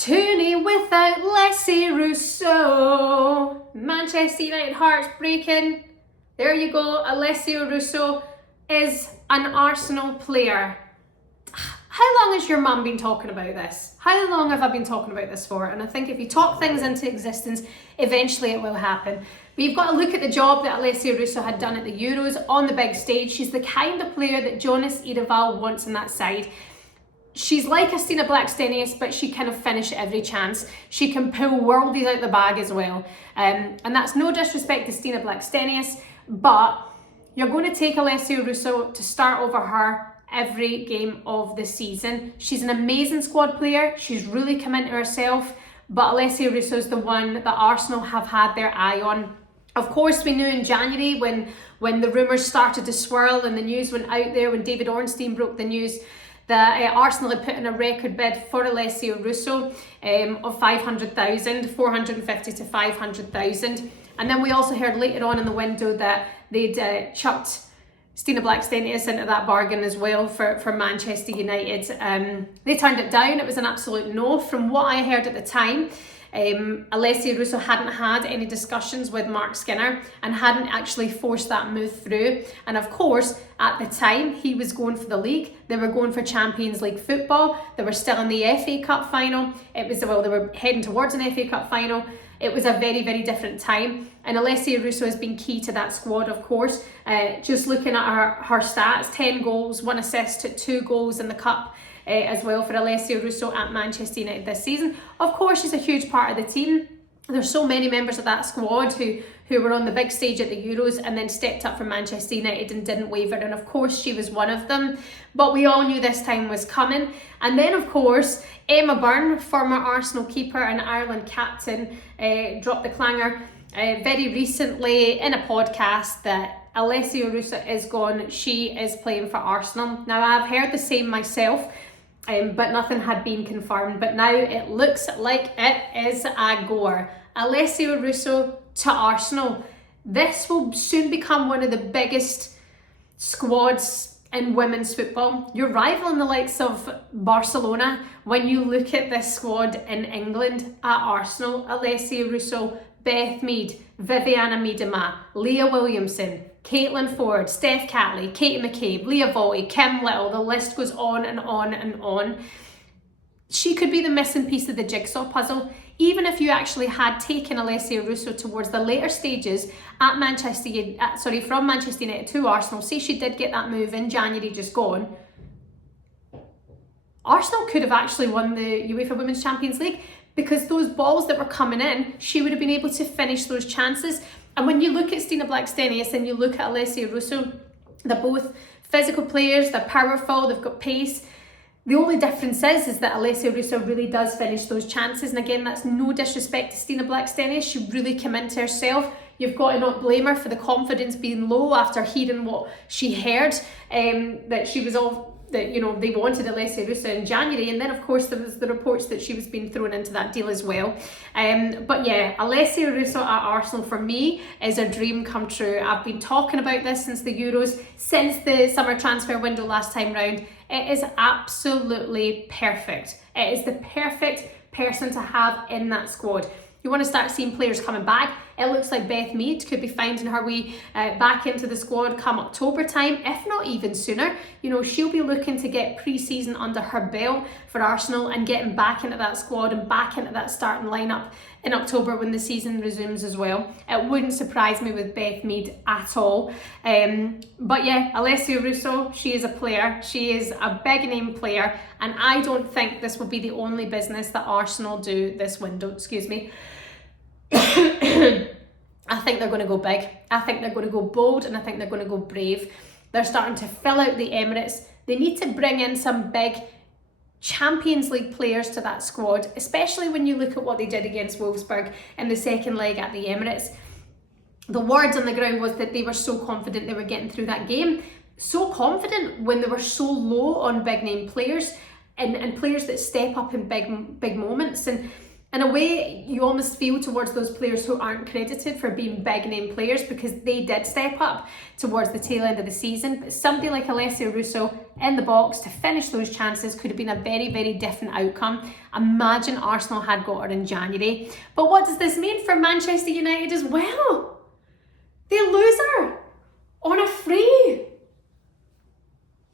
Toonie without Alessia Russo. Manchester United hearts breaking. There you go. Alessia Russo is an Arsenal player. How long has your mum been talking about this? How long have I been talking about this for? And I think if you talk things into existence, eventually it will happen. But you've got to look at the job that Alessia Russo had done at the Euros on the big stage. She's the kind of player that Jonas Iraval wants on that side. She's like a Stina Blackstenius, but she kind of finish every chance. She can pull worldies out the bag as well. And that's no disrespect to Stina Blackstenius, but you're going to take Alessia Russo to start over her every game of the season. She's an amazing squad player. She's really come into herself, but Alessia Russo is the one that Arsenal have had their eye on. Of course, we knew in January when the rumours started to swirl and the news went out there, when David Ornstein broke the news that Arsenal had put in a record bid for Alessia Russo of 500,000, 450 to 500,000. And then we also heard later on in the window that they'd chucked Stina Blackstenius into that bargain as well for Manchester United. They turned it down. It was an absolute no. From what I heard at the time, Alessia Russo hadn't had any discussions with Mark Skinner and hadn't actually forced that move through. And of course, at the time, he was going for the league. They were going for Champions League football. They were still in the FA Cup final. They were heading towards an FA Cup final. It was a very, very different time. And Alessia Russo has been key to that squad, of course. Just looking at her stats, 10 goals, 1 assist, 2 goals in the cup as well for Alessia Russo at Manchester United this season. Of course, she's a huge part of the team. There's so many members of that squad who were on the big stage at the Euros and then stepped up for Manchester United and didn't waver. And of course, she was one of them. But we all knew this time was coming. And then, of course, Emma Byrne, former Arsenal keeper and Ireland captain, dropped the clanger very recently in a podcast that Alessia Russo is gone. She is playing for Arsenal. Now, I've heard the same myself, but nothing had been confirmed. But now it looks like it is a goer. Alessia Russo to Arsenal. This will soon become one of the biggest squads in women's football. You're rivaling the likes of Barcelona when you look at this squad in England at Arsenal. Alessia Russo, Beth Mead, Viviana Miedema, Leah Williamson, Caitlin Ford, Steph Catley, Katie McCabe, Leah Volty, Kim Little, the list goes on and on and on. She could be the missing piece of the jigsaw puzzle. Even if you actually had taken Alessia Russo towards the later stages at from Manchester United to Arsenal, say she did get that move in January just gone, Arsenal could have actually won the UEFA Women's Champions League, because those balls that were coming in, she would have been able to finish those chances. And when you look at Stina Blackstenius and you look at Alessia Russo, they're both physical players, they're powerful, they've got pace. The only difference is that Alessia Russo really does finish those chances. And again, that's no disrespect to Stina Blackstenius. She really came into herself. You've got to not blame her for the confidence being low after hearing what she heard, that she was they wanted Alessia Russo in January, and then of course there was the reports that she was being thrown into that deal as well. But yeah, Alessia Russo at Arsenal for me is a dream come true. I've been talking about this since the Euros, since the summer transfer window last time round. It is absolutely perfect. It is the perfect person to have in that squad. You want to start seeing players coming back. It looks like Beth Mead could be finding her way back into the squad come October time, if not even sooner. She'll be looking to get pre-season under her belt for Arsenal and getting back into that squad and back into that starting lineup in October when the season resumes as well. It wouldn't surprise me with Beth Mead at all. But yeah, Alessia Russo, she is a player. She is a big name player, and I don't think this will be the only business that Arsenal do this window. Excuse me. I think they're going to go big. I think they're going to go bold, and I think they're going to go brave. They're starting to fill out the Emirates. They need to bring in some big Champions League players to that squad, especially when you look at what they did against Wolfsburg in the second leg at the Emirates. The word on the ground was that they were so confident they were getting through that game. So confident when they were so low on big name players and players that step up in big moments. And In a way, you almost feel towards those players who aren't credited for being big name players, because they did step up towards the tail end of the season. But somebody like Alessia Russo in the box to finish those chances could have been a very, very different outcome. Imagine Arsenal had got her in January. But what does this mean for Manchester United as well? They lose her on a free.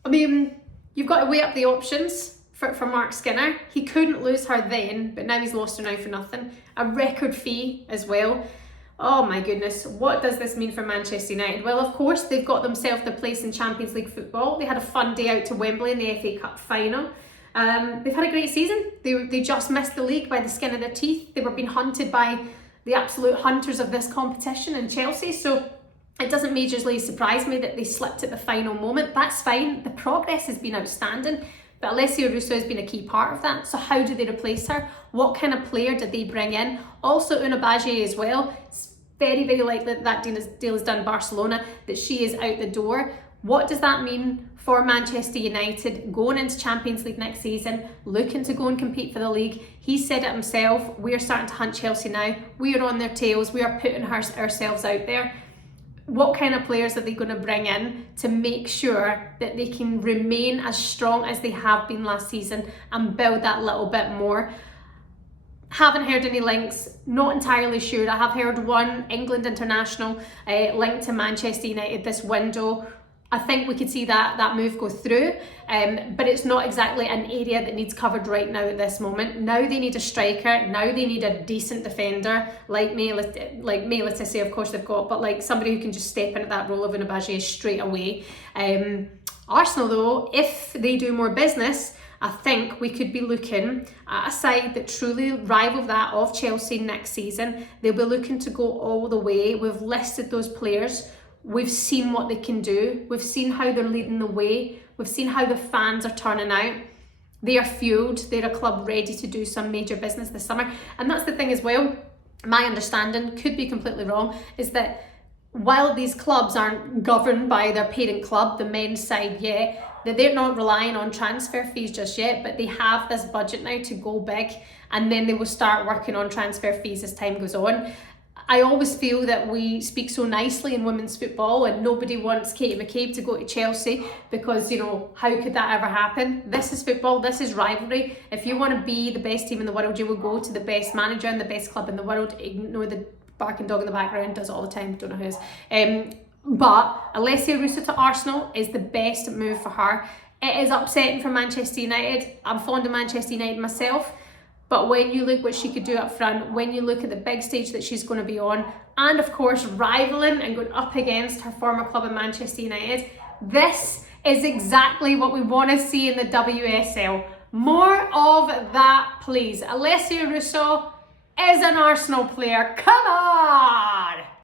I mean, you've got to weigh up the options. For Mark Skinner, he couldn't lose her then, but now he's lost her now for nothing. A record fee as well. Oh my goodness, what does this mean for Manchester United? Well, of course, they've got themselves the place in Champions League football. They had a fun day out to Wembley in the FA Cup final. They've had a great season. They just missed the league by the skin of their teeth. They were being hunted by the absolute hunters of this competition in Chelsea. So it doesn't majorly surprise me that they slipped at the final moment. That's fine. The progress has been outstanding. But Alessia Russo has been a key part of that. So how do they replace her? What kind of player did they bring in? Also Unabaje as well. It's very, very likely that deal is done Barcelona, that she is out the door. What does that mean for Manchester United going into Champions League next season, looking to go and compete for the league? He said it himself, we're starting to hunt Chelsea now. We are on their tails. We are putting ourselves out there. What kind of players are they going to bring in to make sure that they can remain as strong as they have been last season and build that little bit more? Haven't heard any links, not entirely sure. I have heard one England international linked to Manchester United this window. I think we could see that move go through, but it's not exactly an area that needs covered right now at this moment. Now they need a striker, now they need a decent defender, like May Letizia, of course they've got, but like somebody who can just step into that role of Unabaje straight away. Arsenal though, if they do more business, I think we could be looking at a side that truly rival that of Chelsea next season. They'll be looking to go all the way. We've listed those players. We've seen what they can do. We've seen how they're leading the way. We've seen how the fans are turning out. They are fueled. They're a club ready to do some major business this summer. And that's the thing as well. My understanding, could be completely wrong, is that while these clubs aren't governed by their parent club, the men's side yet, that they're not relying on transfer fees just yet, but they have this budget now to go big, and then they will start working on transfer fees as time goes on. I always feel that we speak so nicely in women's football and nobody wants Katie McCabe to go to Chelsea because, you know, how could that ever happen? This is football, this is rivalry. If you want to be the best team in the world, you will go to the best manager and the best club in the world. Ignore the barking dog in the background, does it all the time, don't know who it is. But Alessia Russo to Arsenal is the best move for her. It is upsetting for Manchester United. I'm fond of Manchester United myself. But when you look what she could do up front, when you look at the big stage that she's going to be on, and of course rivaling and going up against her former club in Manchester United, this is exactly what we want to see in the WSL. More of that, please. Alessia Russo is an Arsenal player. Come on!